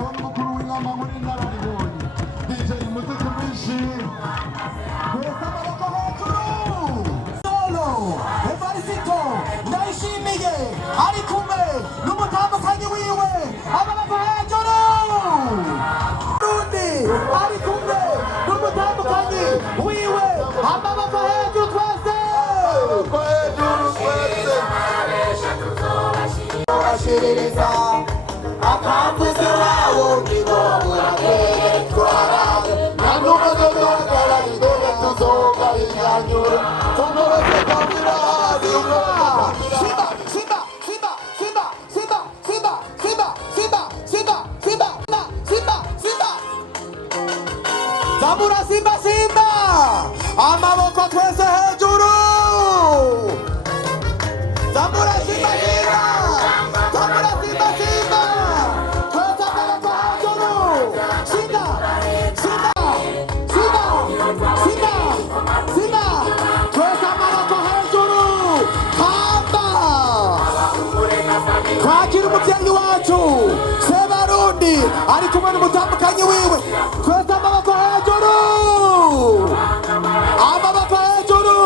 ukaba n'umukuru w'inama muri inararibonye DJ Mutukumishi kwesa amaboko hejuru solo Evariste Ndayishimiye ari kumwe n'umutambukanyi wiwe amaboko hejuru Rundi ari kumwe n'umutambukanyi wiwe amaboko hejuru twese Ashiririza akambuze wawo ngibobura twara nandumadodoga idole tuzoga inyanyura tumureke kamira Simba Simba Simba Simba Simba Simba Simba Simba Simba Simba Simba Simba Zamura Simba Simba amaboko twese hejuru Zamura Simba Simba Zamura Simba Simba twese amaboko hejuru Simba Simba Simba Simba Simba twese amaboko hejuru Kamba kwakira umubyeyi wacu Sebarundi ari kumwe n'umutambukanyi wiwe twese amaboko hejuru amaboko hejuru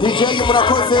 DJ murakoze